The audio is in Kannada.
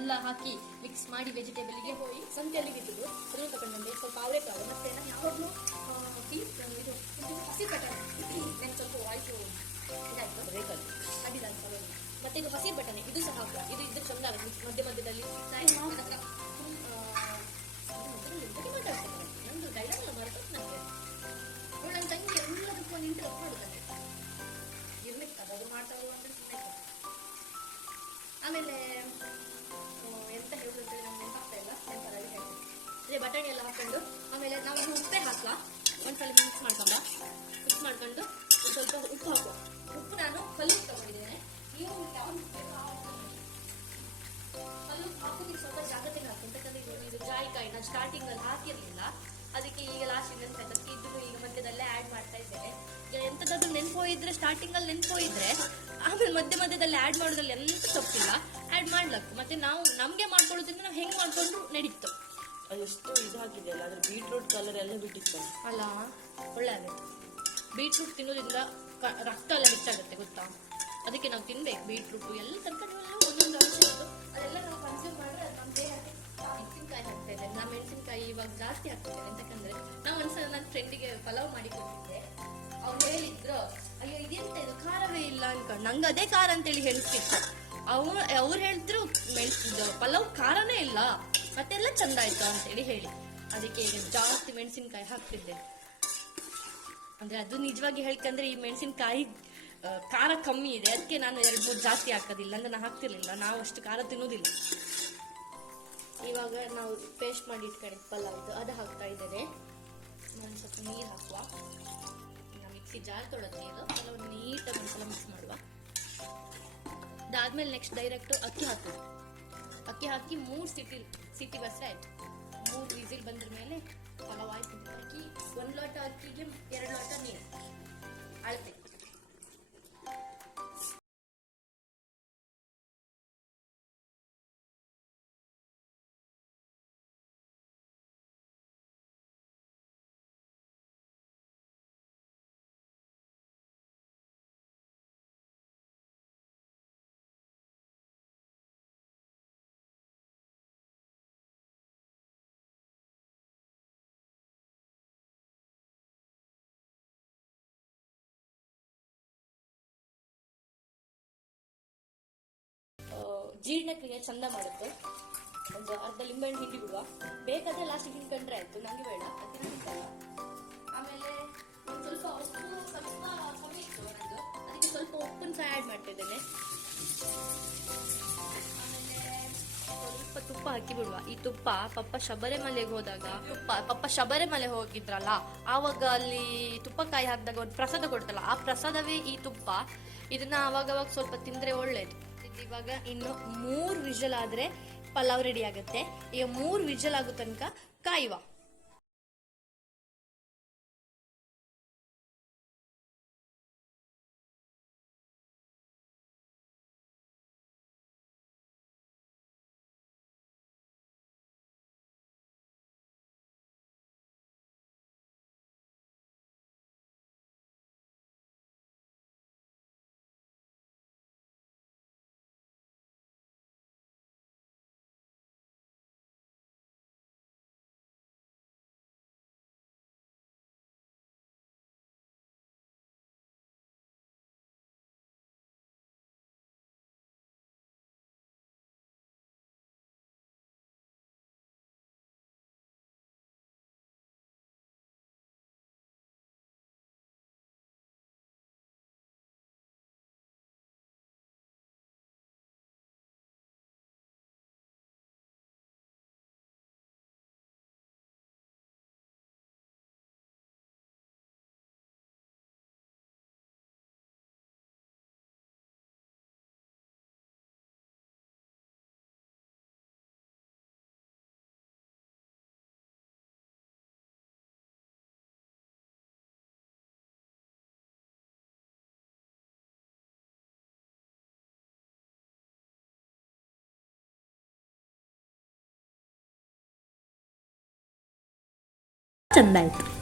ಎಲ್ಲ ಹಾಕಿ ಮಿಕ್ಸ್ ಮಾಡಿ ವೆಜಿಟೇಬಲ್ಗೆ ಹೋಗಿ ಸಂತೆಯಲ್ಲಿ ಬಿದ್ದು ಅದನ್ನು ತಗೊಂಡ್ಬಂದೆ. ಸ್ವಲ್ಪ ಅವರೆಕಾಳು ಮತ್ತೆ ನಾನು ಯಾವಾಗಲೂ ಇದು ಹಸಿ ಬಟಾಣಿ ನಾನು ಸ್ವಲ್ಪ ವಾಯ್ಸು ಇದಾಯ್ತು ಅದಿಲ್ಲ ಮತ್ತೆ ಇದು ಹಸಿ ಬಟಾಣಿ ಇದು ಸಹ ಹಾಕುವ. ಇದು ಇದ್ದು ಚಂದ ಮಧ್ಯ ಮಧ್ಯದಲ್ಲಿ ಮಾತಾಡ್ತಾರೆ ನಂದು ಡೈಲಾಗ್ ಎಲ್ಲ ಬರ್ತದೆ ನನಗೆ. ನನ್ನ ತಂಗಿ ಎಲ್ಲದಕ್ಕೂ ಒಂದು ಇಂಟ್ರೆಸ್ಟ್ ಮಾಡುತ್ತಾನೆ ಇರ್ಲಿಕ್ಕೆ ಅದು ಮಾಡ್ತಾರೋ ಅಂದ್ರೆ ಸುಮ್ಮನೆ. ಆಮೇಲೆ ಎಂತ ಹೇಳುದಂದ್ರೆ ನಮ್ಗೆ ನೆನಪಾಗ್ತಾ ಇಲ್ಲ, ನೆನಪಲ್ಲಿ ಹೇಳ್ತೀನಿ. ಅದೇ ಬಟಾಣಿ ಎಲ್ಲ ಹಾಕೊಂಡು ಆಮೇಲೆ ನಾವು ಉಪ್ಪೇ ಹಾಕುವ. ಒಂದ್ಸಲ ಮಿಕ್ಸ್ ಮಾಡ್ಕೊಂಡು ಸ್ವಲ್ಪ ಉಪ್ಪು ಹಾಕುವ. ಉಪ್ಪು ನಾನು ಕಲ್ಲುಪ್ಪು ತಗೊಂಡಿದ್ದೇನೆ. ನೀವು ಕಲ್ಲುಪ್ಪು ಹಾಕೋದಕ್ಕೆ ಸ್ವಲ್ಪ ಜಾಗ್ರತೆ ಹಾಕಿ, ಯಾಕಂದ್ರೆ ಇದು ಜಾಯಿಕಾಯಿ ನಾನು ಸ್ಟಾರ್ಟಿಂಗ್ ಅಲ್ಲಿ ಹಾಕಿರ್ಲಿಲ್ಲ, ಅದಕ್ಕೆ ಈಗ ಲಾಸ್ಟ್ ನೆನಪಾಯ್ತು. ಇದನ್ನು ಈಗ ಮಧ್ಯದಲ್ಲೇ ಆ್ಯಡ್ ಮಾಡ್ತಾ ಇದ್ದೇನೆ. ಎಂತದಾದ್ರು ನೆನ್ಪೋಯಿದ್ರೆ ಸ್ಟಾರ್ಟಿಂಗ್ ಅಲ್ಲಿ ನೆನ್ಪೋಯಿದ್ರೆ ಆಮೇಲೆ ಮಧ್ಯದಲ್ಲಿ ಆ್ಯಡ್ ಮಾಡೋದ್ರಲ್ಲಿ ಎಂತ ತಪ್ಪಿಲ್ಲ, ಆ್ಯಡ್ ಮಾಡ್ಲಕ್ಕು. ಮತ್ತೆ ನಾವು ನಮ್ಗೆ ಮಾಡ್ಕೊಳ್ಳೋದ್ರಿಂದ ನಾವು ಹೆಂಗ್ ಮಾಡ್ಕೊಂಡು ನಡೀತು. ಎಷ್ಟು ಇದು ಹಾಕಿದೆ ಅಲ್ಲ, ಅದ್ರ ಬೀಟ್ರೂಟ್ ಕಲರ್ ಎಲ್ಲ ಬಿಟ್ಟಿತ್ತು ಅಲ್ಲ, ಒಳ್ಳೆ ಆಗುತ್ತೆ. ಬೀಟ್ರೂಟ್ ತಿನ್ನೋದ್ರಿಂದ ರಕ್ತ ಎಲ್ಲ ಹೆಚ್ಚಾಗುತ್ತೆ ಗೊತ್ತಾ, ಅದಕ್ಕೆ ನಾವು ತಿನ್ಬೇಕು. ಬೀಟ್ರೂಟ್ ಎಲ್ಲ ತರಕಾರಿಗಳೆಲ್ಲ ಒಂದೊಂದು ಅಂಶ ಇತ್ತು, ಅದೆಲ್ಲ ನಾವು ಕನ್ಸ್ಯೂಮ್ ಮಾಡಿದ್ರೆ ಅದು ನಮ್ಮ ದೇಹಕ್ಕೆ. ಮೆಣಸಿನ್ಕಾಯಿ ಹಾಕ್ತಾ ಇದ್ದೇನೆ, ನಾ ಮೆಣಸಿನ್ಕಾಯಿ ಇವಾಗ ಜಾಸ್ತಿ ಹಾಕ್ತಿದ್ದೇನೆ. ಎಂತಕ್ಕಂದ್ರೆ ನಾವು ಒಂದ್ಸಲ ನನ್ನ ಫ್ರೆಂಡಿಗೆ ಪಲಾವ್ ಮಾಡಿ ಕೊಟ್ಟಿದ್ದೆ. ಅವ್ರು ಹೇಳಿದ್ರು, ಅಯ್ಯೋ ಇದೆಂತ ಇದು ಖಾರವೇ ಇಲ್ಲ ಅನ್ಕೊಂಡು. ನಂಗೆ ಅದೇ ಖಾರ ಅಂತೇಳಿ ಹೇಳ್ತಿತ್ತು. ಅವ್ರು ಹೇಳ್ತಿರು ಪಲಾವ್ ಖಾರನೇ ಇಲ್ಲ, ಮತ್ತೆಲ್ಲ ಚಂದ ಆಯ್ತು ಅಂತೇಳಿ ಹೇಳಿ. ಅದಕ್ಕೆ ಈಗ ಜಾಸ್ತಿ ಮೆಣಸಿನ್ಕಾಯಿ ಹಾಕ್ತಿದ್ದೆ. ಅಂದ್ರೆ ಅದು ನಿಜವಾಗಿ ಹೇಳ್ಕಂದ್ರೆ ಈ ಮೆಣಸಿನ್ಕಾಯಿ ಖಾರ ಕಮ್ಮಿ ಇದೆ, ಅದಕ್ಕೆ ನಾನು 2-3 ಜಾಸ್ತಿ ಹಾಕೋದಿಲ್ಲ, ಅಂದ್ರೆ ನಾನು ಹಾಕ್ತಿರ್ಲಿಲ್ಲ. ನಾವು ಅಷ್ಟು ಖಾರ ತಿನ್ನೋದಿಲ್ಲ. ಇವಾಗ ನಾವು ಪೇಸ್ಟ್ ಮಾಡಿ ಇಟ್ಕೊಂಡಿದ್ದು ಪಲಾವ್ದು ಅದು ಹಾಕ್ತಾ ಇದ್ದೇನೆ. ನಾನು ಸ್ವಲ್ಪ ನೀರು ಹಾಕುವ. ಮಿಕ್ಸಿ ಜಾರ್ ತೊಳೆದ ನೀರು ಪಲಾವ್ ನೀಟಾಗಿ ಒಂದ್ಸಲ ಮಿಕ್ಸ್ ಮಾಡುವ. ಅದಾದ್ಮೇಲೆ ನೆಕ್ಸ್ಟ್ ಡೈರೆಕ್ಟ್ ಅಕ್ಕಿ ಹಾಕುವ. ಅಕ್ಕಿ ಹಾಕಿ 3 ಸಿಟಿ ಬಸ್ರೆ ಆಯ್ತು. 3 ವಿಸಿಲ್ ಬಂದ್ರ ಮೇಲೆ ಪಲಾವ್ ಆಯ್ತು. ಅಕ್ಕಿ 1 ಲೋಟ ಅಕ್ಕಿಗೆ 2 ಲೋಟ ನೀರು ಅಳತೆ. ಜೀರ್ಣಕ್ರಿಯೆ ಚಂದ ಮಾಡುತ್ತೆ. ಒಂದು ಅರ್ಧ ಲಿಂಬೆಹಣ್ಣು ಹಿಂಡಿ ಬಿಡುವ. ಬೇಕಾದ್ರೆ ಲಾಸ್ಟ್ ಹಿಂಡ್ಕೊಂಡ್ರೆ ಆಯ್ತು, ನಂಗೆ ಬೇಡ ಅದನ್ನ ಹಿಂಡಲ್ಲ. ಆಮೇಲೆ ಒಂದು ಸ್ವಲ್ಪ ಕಮ್ಮಿ ಇತ್ತು ನನ್ನದು, ಅದಕ್ಕೆ ಸ್ವಲ್ಪ ಉಪ್ಪನ್ನು ಸಹ ಆ್ಯಡ್ ಮಾಡ್ತಾ ಇದ್ದೇನೆ. ಆಮೇಲೆ ಸ್ವಲ್ಪ ತುಪ್ಪ ಹಾಕಿ ಬಿಡುವ. ಈ ತುಪ್ಪ ಪಪ್ಪ ಶಬರಿಮಲೆಗೆ ಹೋಗಿದ್ರಲ್ಲ, ಆವಾಗ ಅಲ್ಲಿ ತುಪ್ಪಕಾಯಿ ಹಾಕಿದಾಗ ಒಂದು ಪ್ರಸಾದ ಕೊಡ್ತಲ್ಲ, ಆ ಪ್ರಸಾದವೇ ಈ ತುಪ್ಪ. ಇದನ್ನ ಅವಾಗವಾಗ ಸ್ವಲ್ಪ ತಿಂದ್ರೆ ಒಳ್ಳೇದು. ಇವಾಗ ಇನ್ನು 3 ವಿಷಲ್ ಆದ್ರೆ ಪಲಾವ್ ರೆಡಿ ಆಗುತ್ತೆ. ಈಗ 3 ವಿಷಲ್ ಆಗೋ ತನಕ ಕಾಯುವ. ಚಂದ ಆಯ್ತು.